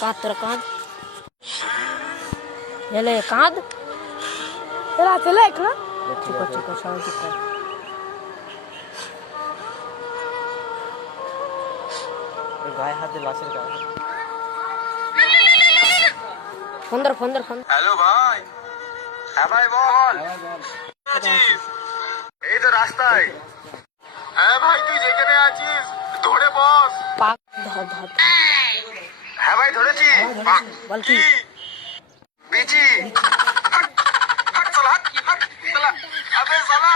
কাঁদ তোরা কাঁদ এলে কাঁদ এরা চলে এখন চুপ কর সবাই চুপ কর গায়ে হাতে লাশের গায়ে ফোন ধর হ্যালো ভাই, হ্যাঁ ভাই বল। আছিস? এই তো রাস্তায়। হ্যাঁ ভাই, তুই যেখানে আছিস ধরে বস। পাক ধর হ্যাঁ ভাই ধরেছি। বল কি বিচি হাট, হাট শালা, হাট শালা। আবে শালা,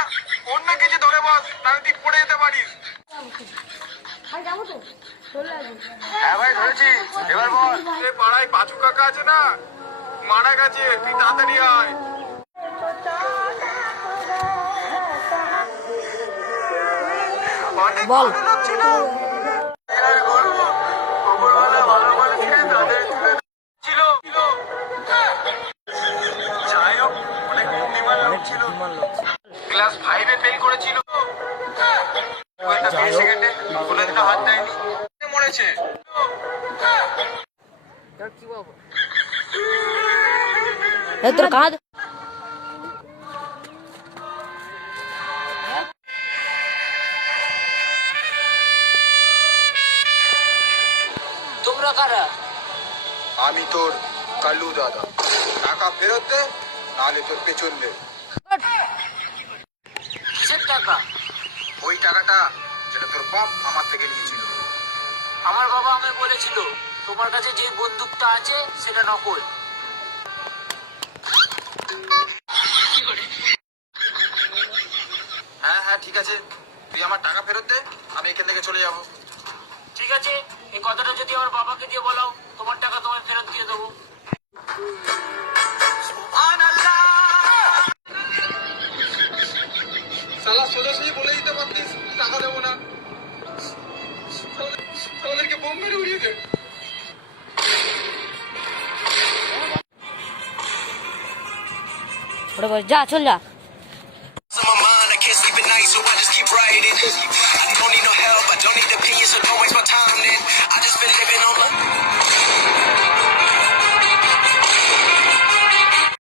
অন্য কিছু ধরে বস, নাহলে তুই পড়ে যেতে পারিস। হ্যাঁ ভাই ধরেছি, এবার বল। এই পাড়ায় পাঁচু কাকা আছে না, মারা গেছে, তুই তাড়াতাড়ি আয়। অনেক বল। ভালো লাগছিল। কি আর করবো, ওপরওয়ালা ভালো বলেছে, তাদের তুলে ছিল। যাই হোক, অনেক বুদ্ধিমান লোক ছিল। ক্লাস 5-এ ফেল করেছিল। পরীক্ষা 20 সেকেন্ডে কোনোদিনও হাত দেয়নি, মরেছে। কি বাবা এ তোরা কাঁদ তোমরা কারা আমি তোর কালু দাদা, টাকা ফেরত দে, নাহলে তোর পেছন দে। কিসের টাকা ওই টাকাটা যেটা তোর বাপ আমার থেকে নিয়েছিল। আমার বাবা আমায় বলেছিল তোমার কাছে যে বন্দুকটা আছে সেটা নকল হ্যাঁ হ্যাঁ ঠিক আছে, তুই আমার টাকা ফেরত দে, আমি এখান থেকে চলে যাবো। ঠিক আছে এই কথাটা যদি আমার বাবাকে দিয়ে বলাও তোমার টাকা তোমায় ফেরত দিয়ে দেবো শালা সোজাসুজি বলে দিতে পারতিস টাকা দেবো না, তাদেরকে বোম মেরে উড়িয়ে দে। ওরে বল যা চল যা